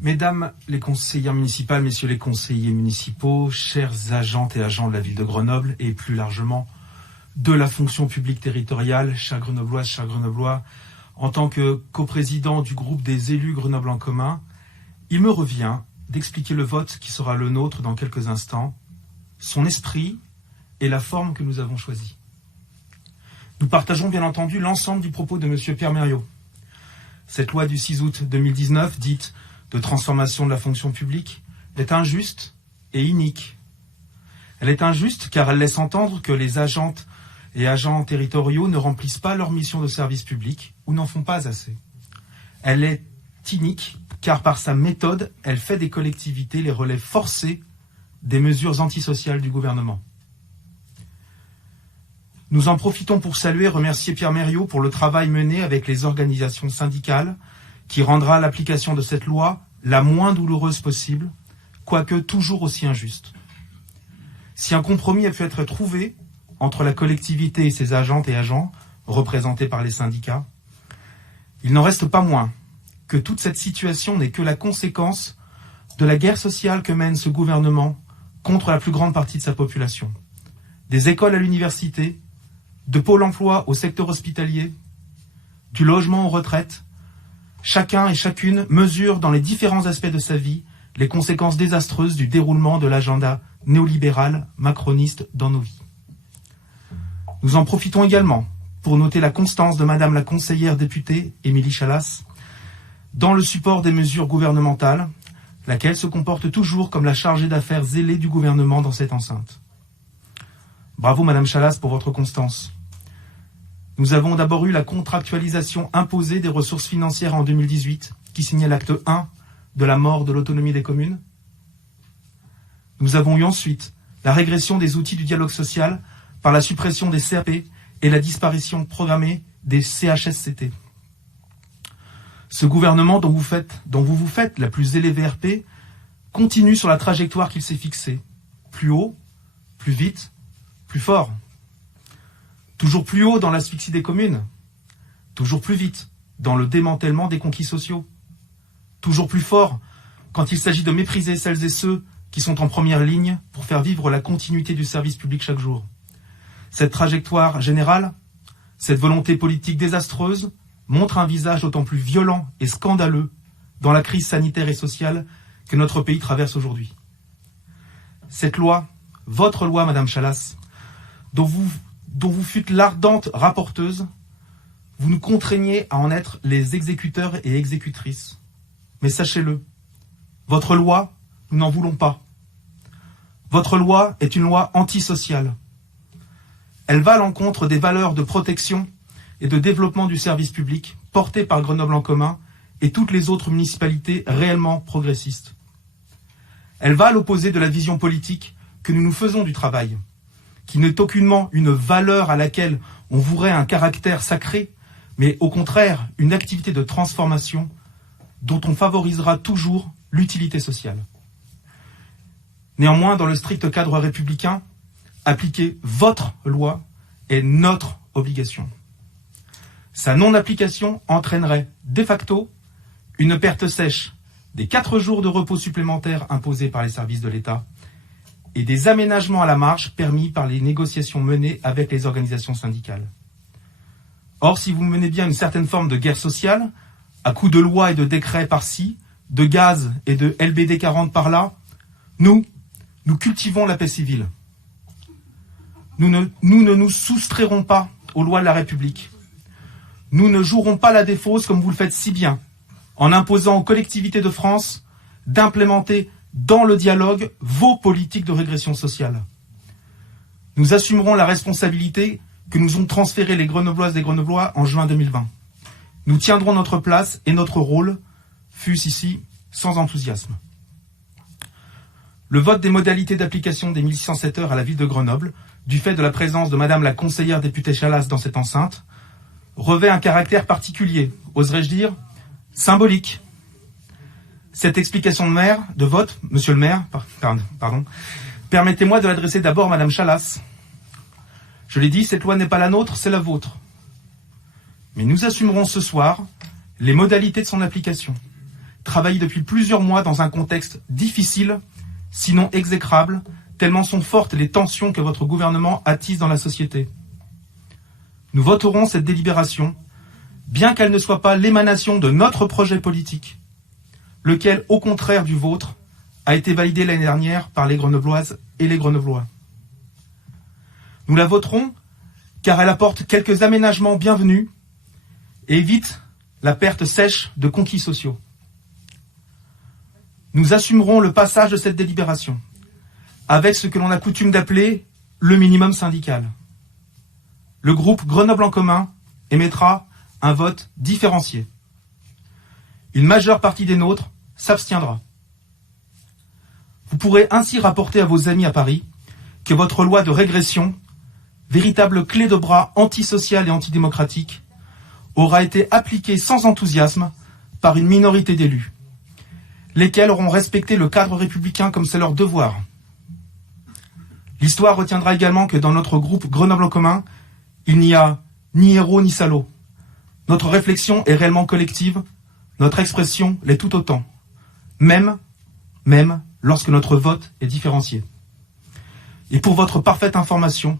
Mesdames les conseillères municipales, messieurs les conseillers municipaux, chers agentes et agents de la ville de Grenoble et plus largement de la fonction publique territoriale, chers Grenobloises, chers Grenoblois, en tant que coprésident du groupe des élus Grenoble en commun, il me revient d'expliquer le vote qui sera le nôtre dans quelques instants, son esprit et la forme que nous avons choisie. Nous partageons bien entendu l'ensemble du propos de M. Pierre Mériot. Cette loi du 6 août 2019, dite de transformation de la fonction publique, est injuste et inique. Elle est injuste car elle laisse entendre que les agentes et agents territoriaux ne remplissent pas leur mission de service public ou n'en font pas assez. Elle est inique car par sa méthode, elle fait des collectivités les relais forcés des mesures antisociales du gouvernement. Nous en profitons pour saluer et remercier Pierre Mériot pour le travail mené avec les organisations syndicales qui rendra l'application de cette loi la moins douloureuse possible, quoique toujours aussi injuste. Si un compromis a pu être trouvé entre la collectivité et ses agentes et agents, représentés par les syndicats, il n'en reste pas moins que toute cette situation n'est que la conséquence de la guerre sociale que mène ce gouvernement contre la plus grande partie de sa population. Des écoles à l'université, de Pôle emploi au secteur hospitalier, du logement aux retraites, chacun et chacune mesure dans les différents aspects de sa vie les conséquences désastreuses du déroulement de l'agenda néolibéral macroniste dans nos vies. Nous en profitons également pour noter la constance de Madame la conseillère députée Émilie Chalas dans le support des mesures gouvernementales, laquelle se comporte toujours comme la chargée d'affaires zélée du gouvernement dans cette enceinte. Bravo Madame Chalas pour votre constance. Nous avons d'abord eu la contractualisation imposée des ressources financières en 2018, qui signait l'acte 1 de la mort de l'autonomie des communes. Nous avons eu ensuite la régression des outils du dialogue social par la suppression des CAP et la disparition programmée des CHSCT. Ce gouvernement dont vous vous faites la plus élevée RP continue sur la trajectoire qu'il s'est fixée. Plus haut, plus vite, plus fort. Toujours plus haut dans l'asphyxie des communes. Toujours plus vite dans le démantèlement des conquis sociaux. Toujours plus fort quand il s'agit de mépriser celles et ceux qui sont en première ligne pour faire vivre la continuité du service public chaque jour. Cette trajectoire générale, cette volonté politique désastreuse, montre un visage d'autant plus violent et scandaleux dans la crise sanitaire et sociale que notre pays traverse aujourd'hui. Cette loi, votre loi, Madame Chalas, dont vous fûtes l'ardente rapporteuse, vous nous contraignez à en être les exécuteurs et exécutrices. Mais sachez-le, votre loi, nous n'en voulons pas. Votre loi est une loi antisociale. Elle va à l'encontre des valeurs de protection et de développement du service public portées par Grenoble en commun et toutes les autres municipalités réellement progressistes. Elle va à l'opposé de la vision politique que nous nous faisons du travail, qui n'est aucunement une valeur à laquelle on vouerait un caractère sacré, mais au contraire une activité de transformation dont on favorisera toujours l'utilité sociale. Néanmoins, dans le strict cadre républicain, appliquer votre loi est notre obligation. Sa non-application entraînerait de facto une perte sèche des 4 jours de repos supplémentaires imposés par les services de l'État et des aménagements à la marge permis par les négociations menées avec les organisations syndicales. Or, si vous menez bien une certaine forme de guerre sociale, à coups de lois et de décrets par-ci, de gaz et de LBD 40 par-là, nous cultivons la paix civile. Nous ne nous soustrairons pas aux lois de la République. Nous ne jouerons pas la défausse comme vous le faites si bien, en imposant aux collectivités de France d'implémenter dans le dialogue vos politiques de régression sociale. Nous assumerons la responsabilité que nous ont transférée les Grenobloises et Grenoblois en juin 2020. Nous tiendrons notre place et notre rôle, fût-ce ici, sans enthousiasme. Le vote des modalités d'application des 1607 heures à la ville de Grenoble, du fait de la présence de Madame la conseillère députée Chalas dans cette enceinte, revêt un caractère particulier, oserais-je dire, symbolique. Cette explication de vote, monsieur le maire, permettez-moi de l'adresser d'abord à Madame Chalas. Je l'ai dit, cette loi n'est pas la nôtre, c'est la vôtre. Mais nous assumerons ce soir les modalités de son application, travaillez depuis plusieurs mois dans un contexte difficile, sinon exécrable, tellement sont fortes les tensions que votre gouvernement attise dans la société. Nous voterons cette délibération, bien qu'elle ne soit pas l'émanation de notre projet politique, lequel, au contraire du vôtre, a été validé l'année dernière par les Grenobloises et les Grenoblois. Nous la voterons car elle apporte quelques aménagements bienvenus et évite la perte sèche de conquis sociaux. Nous assumerons le passage de cette délibération avec ce que l'on a coutume d'appeler le minimum syndical. Le groupe Grenoble en commun émettra un vote différencié. Une majeure partie des nôtres s'abstiendra. Vous pourrez ainsi rapporter à vos amis à Paris que votre loi de régression, véritable clé de bras antisociale et antidémocratique, aura été appliquée sans enthousiasme par une minorité d'élus, lesquels auront respecté le cadre républicain comme c'est leur devoir. L'histoire retiendra également que dans notre groupe Grenoble en commun, il n'y a ni héros ni salauds. Notre réflexion est réellement collective, notre expression l'est tout autant, même lorsque notre vote est différencié. Et pour votre parfaite information,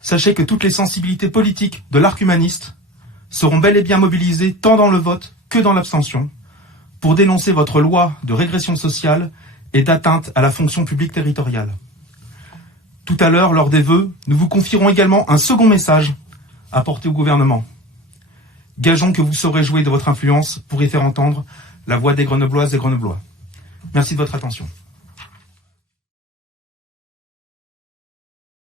sachez que toutes les sensibilités politiques de l'arc humaniste seront bel et bien mobilisées tant dans le vote que dans l'abstention pour dénoncer votre loi de régression sociale et d'atteinte à la fonction publique territoriale. Tout à l'heure, lors des vœux, nous vous confierons également un second message à porter au gouvernement. Gageons que vous saurez jouer de votre influence pour y faire entendre la voix des Grenobloises et Grenoblois. Merci de votre attention.